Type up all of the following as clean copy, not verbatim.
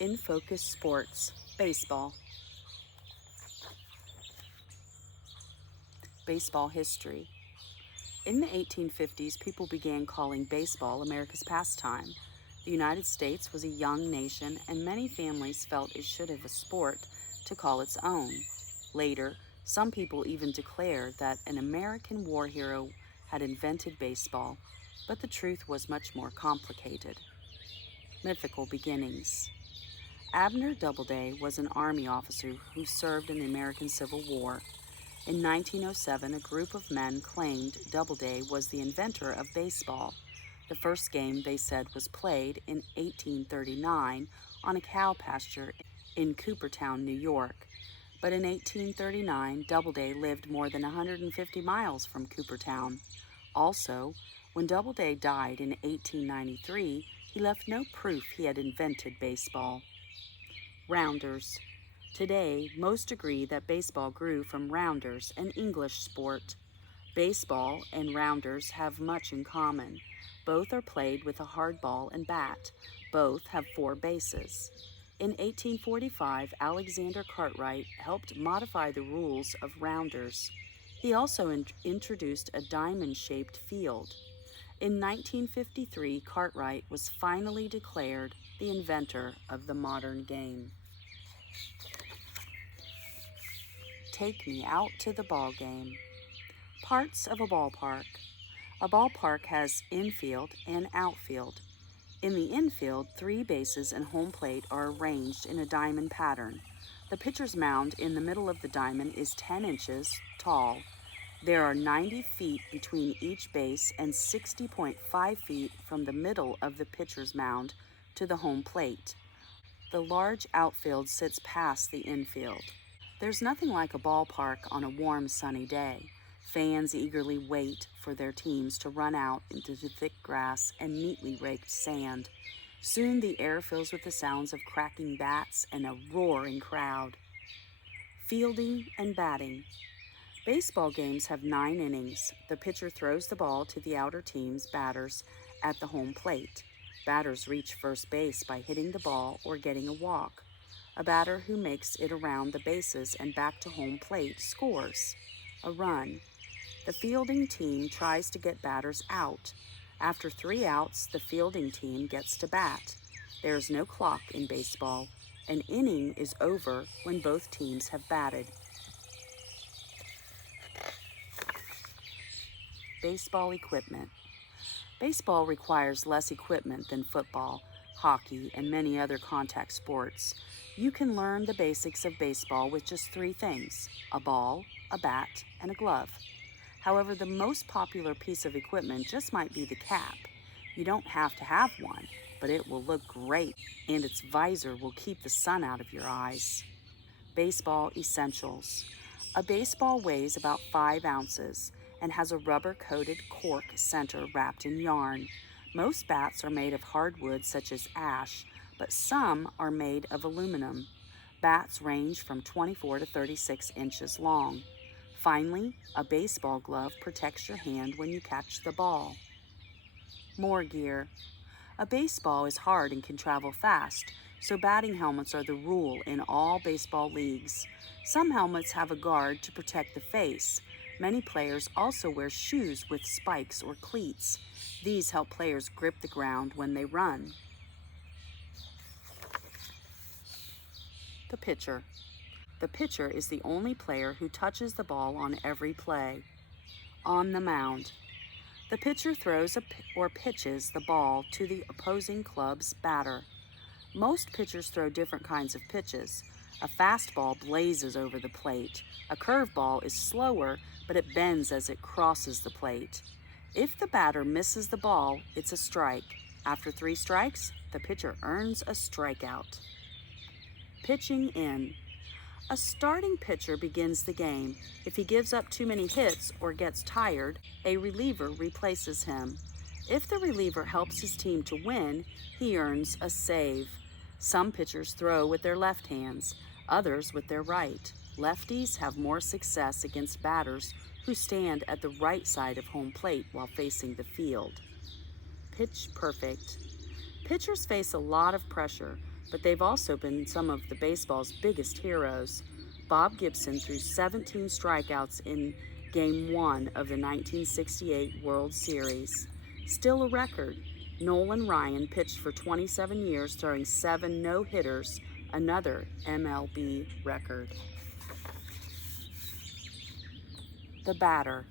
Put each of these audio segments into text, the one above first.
In Focus Sports, Baseball. Baseball history. In the 1850s, people began calling baseball America's pastime. The United States was a young nation, and many families felt it should have a sport to call its own. Later, some people even declared that an American war hero had invented baseball, but the truth was much more complicated. Mythical beginnings. Abner Doubleday was an Army officer who served in the American Civil War. In 1907, a group of men claimed Doubleday was the inventor of baseball. The first game, they said, was played in 1839 on a cow pasture in Coopertown, New York. But in 1839, Doubleday lived more than 150 miles from Coopertown. Also, when Doubleday died in 1893, he left no proof he had invented baseball. Rounders. Today, most agree that baseball grew from rounders, an English sport. Baseball and rounders have much in common. Both are played with a hard ball and bat. Both have 4 bases. In 1845, Alexander Cartwright helped modify the rules of rounders. He also introduced a diamond-shaped field. In 1953, Cartwright was finally declared the inventor of the modern game. Take me out to the ball game. Parts of a ballpark. A ballpark has infield and outfield. In the infield, 3 bases and home plate are arranged in a diamond pattern. The pitcher's mound in the middle of the diamond is 10 inches tall. There are 90 feet between each base and 60.5 feet from the middle of the pitcher's mound to the home plate. The large outfield sits past the infield. There's nothing like a ballpark on a warm, sunny day. Fans eagerly wait for their teams to run out into the thick grass and neatly raked sand. Soon the air fills with the sounds of cracking bats and a roaring crowd. Fielding and batting. Baseball games have 9 innings. The pitcher throws the ball to the outer team's batters at the home plate. Batters reach first base by hitting the ball or getting a walk. A batter who makes it around the bases and back to home plate scores a run. The fielding team tries to get batters out. After 3 outs, the fielding team gets to bat. There is no clock in baseball. An inning is over when both teams have batted. Baseball equipment. Baseball requires less equipment than football, hockey, and many other contact sports. You can learn the basics of baseball with just 3 things: a ball, a bat, and a glove. However, the most popular piece of equipment just might be the cap. You don't have to have one, but it will look great, and its visor will keep the sun out of your eyes. Baseball essentials. A baseball weighs about 5 ounces and has a rubber-coated cork center wrapped in yarn. Most bats are made of hardwood such as ash, but some are made of aluminum. Bats range from 24 to 36 inches long. Finally, a baseball glove protects your hand when you catch the ball. More gear. A baseball is hard and can travel fast, so batting helmets are the rule in all baseball leagues. Some helmets have a guard to protect the face. Many players also wear shoes with spikes or cleats. These help players grip the ground when they run. The pitcher. The pitcher is the only player who touches the ball on every play. On the mound. The pitcher throws or pitches the ball to the opposing club's batter. Most pitchers throw different kinds of pitches. A fastball blazes over the plate. A curveball is slower, but it bends as it crosses the plate. If the batter misses the ball, it's a strike. After 3 strikes, the pitcher earns a strikeout. Pitching in. A starting pitcher begins the game. If he gives up too many hits or gets tired, a reliever replaces him. If the reliever helps his team to win, he earns a save. Some pitchers throw with their left hands, others with their right. Lefties have more success against batters who stand at the right side of home plate while facing the field. Pitch perfect. Pitchers face a lot of pressure, but they've also been some of the baseball's biggest heroes. Bob Gibson threw 17 strikeouts in Game 1 of the 1968 World Series. Still a record, Nolan Ryan pitched for 27 years, throwing 7 no-hitters, another MLB record. The batter.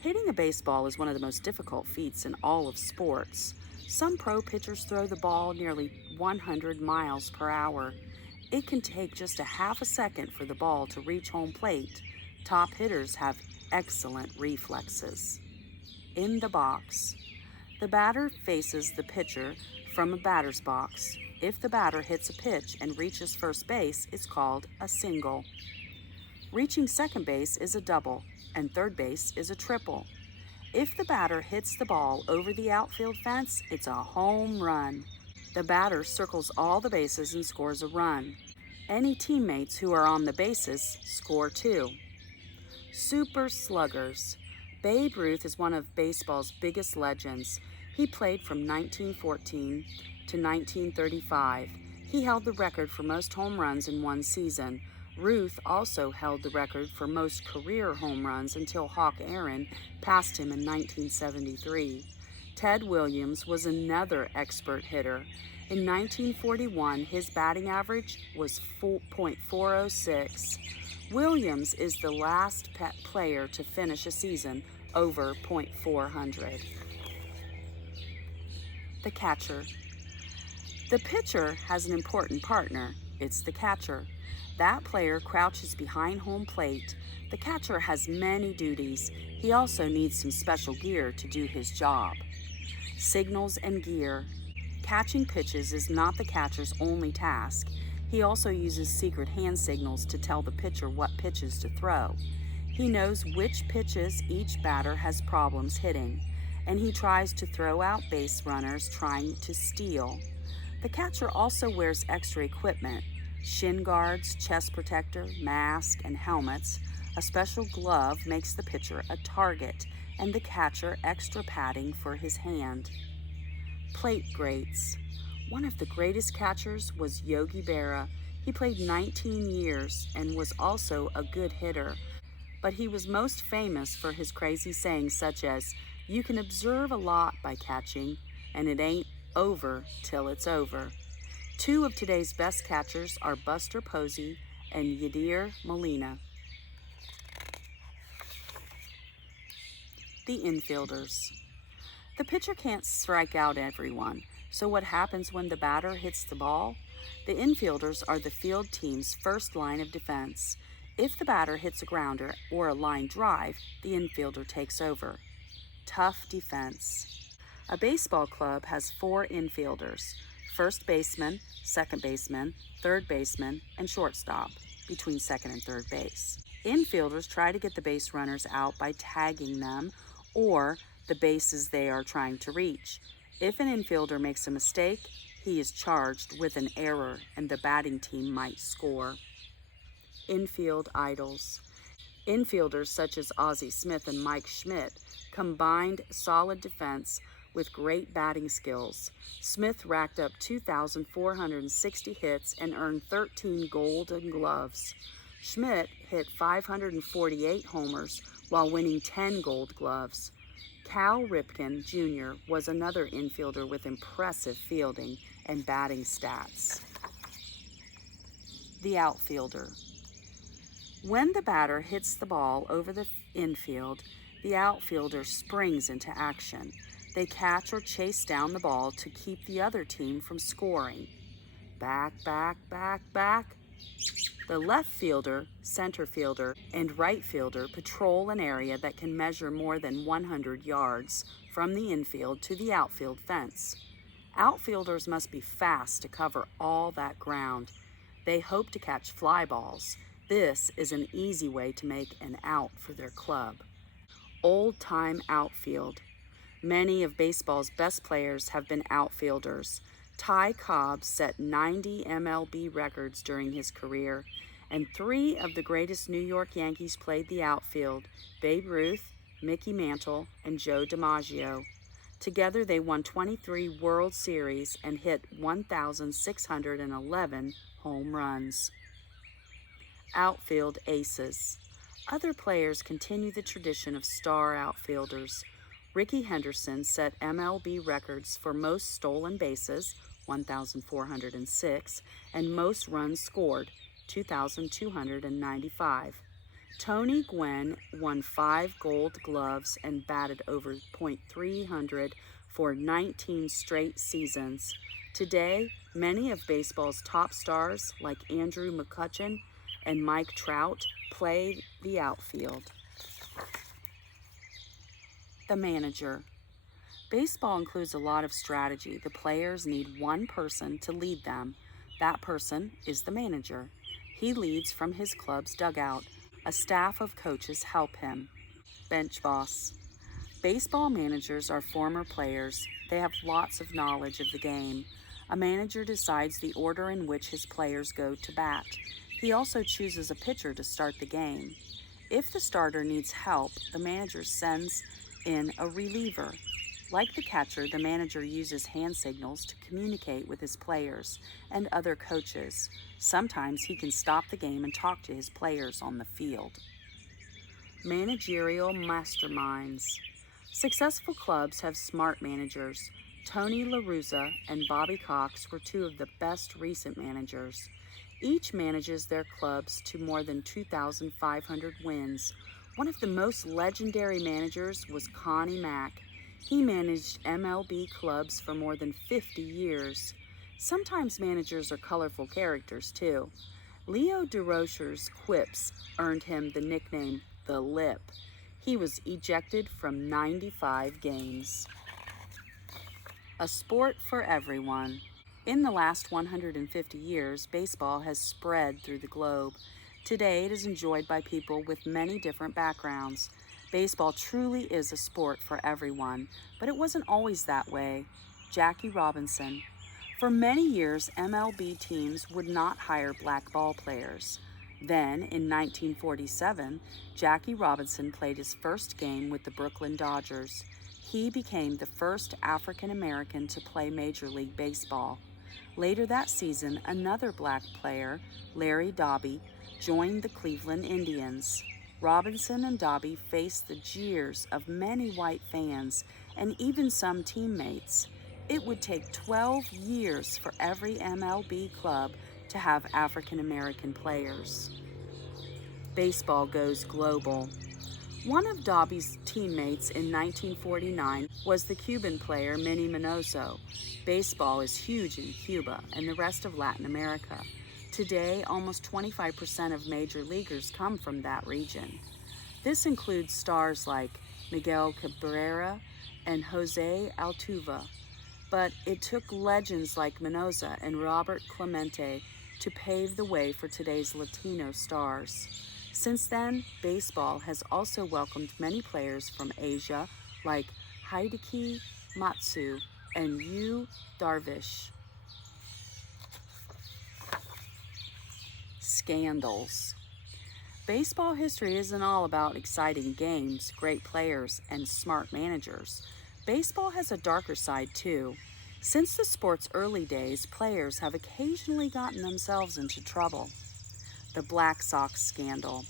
Hitting a baseball is one of the most difficult feats in all of sports. Some pro pitchers throw the ball nearly 100 miles per hour. It can take just a half a second for the ball to reach home plate. Top hitters have excellent reflexes. In the box. The batter faces the pitcher from a batter's box. If the batter hits a pitch and reaches first base, it's called a single. Reaching second base is a double, and third base is a triple. If the batter hits the ball over the outfield fence, it's a home run. The batter circles all the bases and scores a run. Any teammates who are on the bases score too. Super sluggers. Babe Ruth is one of baseball's biggest legends. He played from 1914 to 1935. He held the record for most home runs in one season. Ruth also held the record for most career home runs until Hawk Aaron passed him in 1973. Ted Williams was another expert hitter. In 1941, his batting average was .406. Williams is the last player to finish a season over .400. The catcher. The pitcher has an important partner. It's the catcher. That player crouches behind home plate. The catcher has many duties. He also needs some special gear to do his job. Signals and gear. Catching pitches is not the catcher's only task. He also uses secret hand signals to tell the pitcher what pitches to throw. He knows which pitches each batter has problems hitting, and he tries to throw out base runners trying to steal. The catcher also wears extra equipment: shin guards, chest protector, mask, and helmets. A special glove makes the pitcher a target, and the catcher extra padding for his hand. Plate greats. One of the greatest catchers was Yogi Berra. He played 19 years and was also a good hitter, but he was most famous for his crazy sayings such as, "You can observe a lot by catching, and it ain't over till it's over." Two of today's best catchers are Buster Posey and Yadier Molina. The infielders. The pitcher can't strike out everyone, so what happens when the batter hits the ball? The infielders are the field team's first line of defense. If the batter hits a grounder or a line drive, the infielder takes over. Tough defense. A baseball club has 4 infielders: first baseman, second baseman, third baseman, and shortstop, between second and third base. Infielders try to get the base runners out by tagging them or the bases they are trying to reach. If an infielder makes a mistake, he is charged with an error and the batting team might score. Infield idols. Infielders such as Ozzie Smith and Mike Schmidt combined solid defense with great batting skills. Smith racked up 2,460 hits and earned 13 Golden Gloves. Schmidt hit 548 homers while winning 10 Gold Gloves. Cal Ripken Jr. was another infielder with impressive fielding and batting stats. The outfielder. When the batter hits the ball over the infield, the outfielder springs into action. They catch or chase down the ball to keep the other team from scoring. Back, back, back, back. The left fielder, center fielder, and right fielder patrol an area that can measure more than 100 yards from the infield to the outfield fence. Outfielders must be fast to cover all that ground. They hope to catch fly balls. This is an easy way to make an out for their club. Old-time outfield. Many of baseball's best players have been outfielders. Ty Cobb set 90 MLB records during his career, and 3 of the greatest New York Yankees played the outfield: Babe Ruth, Mickey Mantle, and Joe DiMaggio. Together they won 23 World Series and hit 1,611 home runs. Outfield aces. Other players continue the tradition of star outfielders. Rickey Henderson set MLB records for most stolen bases, 1,406, and most runs scored, 2,295. Tony Gwynn won 5 Gold Gloves and batted over .300 for 19 straight seasons. Today, many of baseball's top stars, like Andrew McCutchen and Mike Trout, play the outfield. The manager. Baseball includes a lot of strategy. The players need one person to lead them. That person is the manager. He leads from his club's dugout. A staff of coaches help him. Bench boss. Baseball managers are former players. They have lots of knowledge of the game. A manager decides the order in which his players go to bat. He also chooses a pitcher to start the game. If the starter needs help, the manager sends in a reliever. Like the catcher, the manager uses hand signals to communicate with his players and other coaches. Sometimes he can stop the game and talk to his players on the field. Managerial masterminds. Successful clubs have smart managers. Tony La Russa and Bobby Cox were two of the best recent managers. Each manages their clubs to more than 2,500 wins. One of the most legendary managers was Connie Mack. He managed MLB clubs for more than 50 years. Sometimes managers are colorful characters too. Leo DeRocher's quips earned him the nickname The Lip. He was ejected from 95 games. A sport for everyone. In the last 150 years, baseball has spread through the globe. Today, it is enjoyed by people with many different backgrounds. Baseball truly is a sport for everyone, but it wasn't always that way. Jackie Robinson. For many years, MLB teams would not hire black ball players. Then, in 1947, Jackie Robinson played his first game with the Brooklyn Dodgers. He became the first African American to play Major League Baseball. Later that season, another black player, Larry Doby, joined the Cleveland Indians. Robinson and Doby faced the jeers of many white fans and even some teammates. It would take 12 years for every MLB club to have African American players. Baseball goes global. One of Doby's teammates in 1949 was the Cuban player Minnie Minoso. Baseball is huge in Cuba and the rest of Latin America. Today, almost 25% of major leaguers come from that region. This includes stars like Miguel Cabrera and Jose Altuve. But it took legends like Mendoza and Robert Clemente to pave the way for today's Latino stars. Since then, baseball has also welcomed many players from Asia like Hideki Matsu and Yu Darvish. Scandals. Baseball history isn't all about exciting games, great players, and smart managers. Baseball has a darker side too. Since the sport's early days, players have occasionally gotten themselves into trouble. The Black Sox scandal.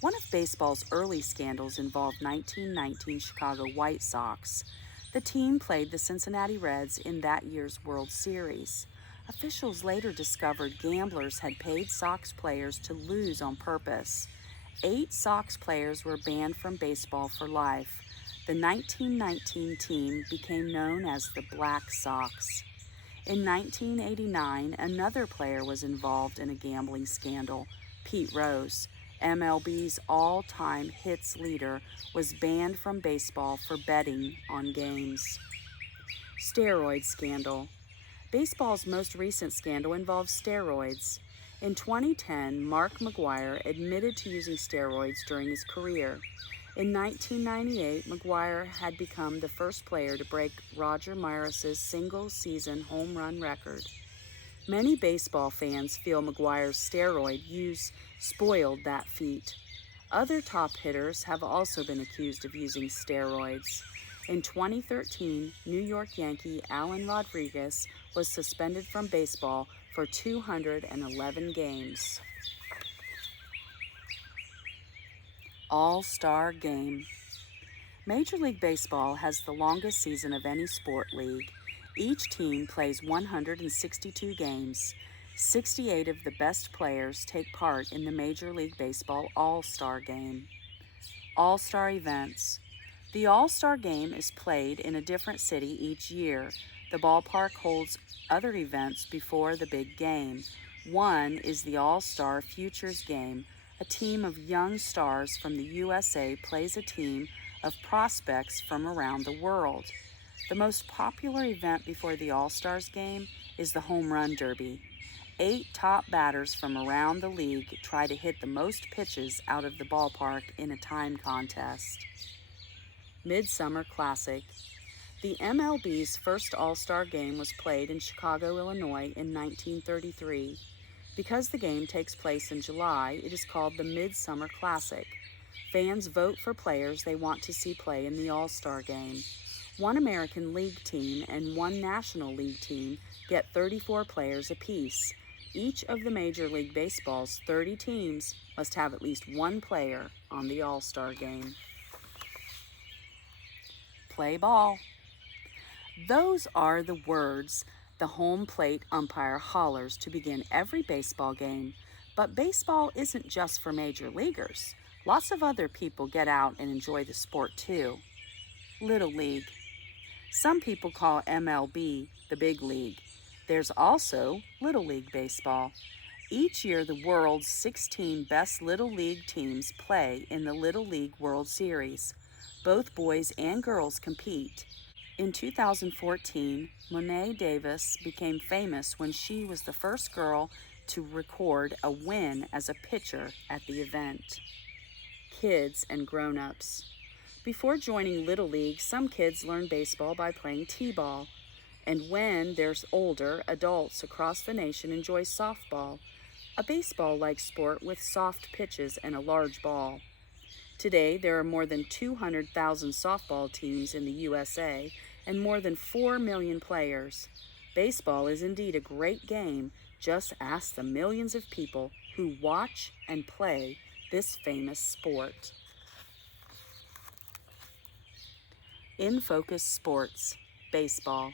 One of baseball's early scandals involved 1919 Chicago White Sox. The team played the Cincinnati Reds in that year's World Series. Officials later discovered gamblers had paid Sox players to lose on purpose. 8 Sox players were banned from baseball for life. The 1919 team became known as the Black Sox. In 1989, another player was involved in a gambling scandal. Pete Rose, MLB's all-time hits leader, was banned from baseball for betting on games. Steroid scandal. Baseball's most recent scandal involves steroids. In 2010, Mark McGwire admitted to using steroids during his career. In 1998, McGwire had become the first player to break Roger Maris's single-season home run record. Many baseball fans feel McGwire's steroid use spoiled that feat. Other top hitters have also been accused of using steroids. In 2013, New York Yankee Alan Rodriguez was suspended from baseball for 211 games. All-Star Game. Major League Baseball has the longest season of any sport league. Each team plays 162 games. 68 of the best players take part in the Major League Baseball All-Star Game. All-Star Events. The All-Star Game is played in a different city each year. The ballpark holds other events before the big game. One is the All-Star Futures Game. A team of young stars from the USA plays a team of prospects from around the world. The most popular event before the All-Stars Game is the Home Run Derby. 8 top batters from around the league try to hit the most pitches out of the ballpark in a time contest. Midsummer Classic. The MLB's first All-Star Game was played in Chicago, Illinois in 1933. Because the game takes place in July, it is called the Midsummer Classic. Fans vote for players they want to see play in the All-Star Game. One American League team and one National League team get 34 players apiece. Each of the Major League Baseball's 30 teams must have at least one player on the All-Star Game. Play ball. Those are the words the home plate umpire hollers to begin every baseball game. But baseball isn't just for major leaguers. Lots of other people get out and enjoy the sport too. Little League. Some people call MLB the big league. There's also Little League Baseball. Each year, the world's 16 best Little League teams play in the Little League World Series. Both boys and girls compete. In 2014, Mo'ne Davis became famous when she was the first girl to record a win as a pitcher at the event. Kids and grown-ups. Before joining Little League, some kids learn baseball by playing t-ball. And when they're older, adults across the nation enjoy softball, a baseball-like sport with soft pitches and a large ball. Today, there are more than 200,000 softball teams in the USA and more than 4 million players. Baseball is indeed a great game. Just ask the millions of people who watch and play this famous sport. In Focus Sports, baseball.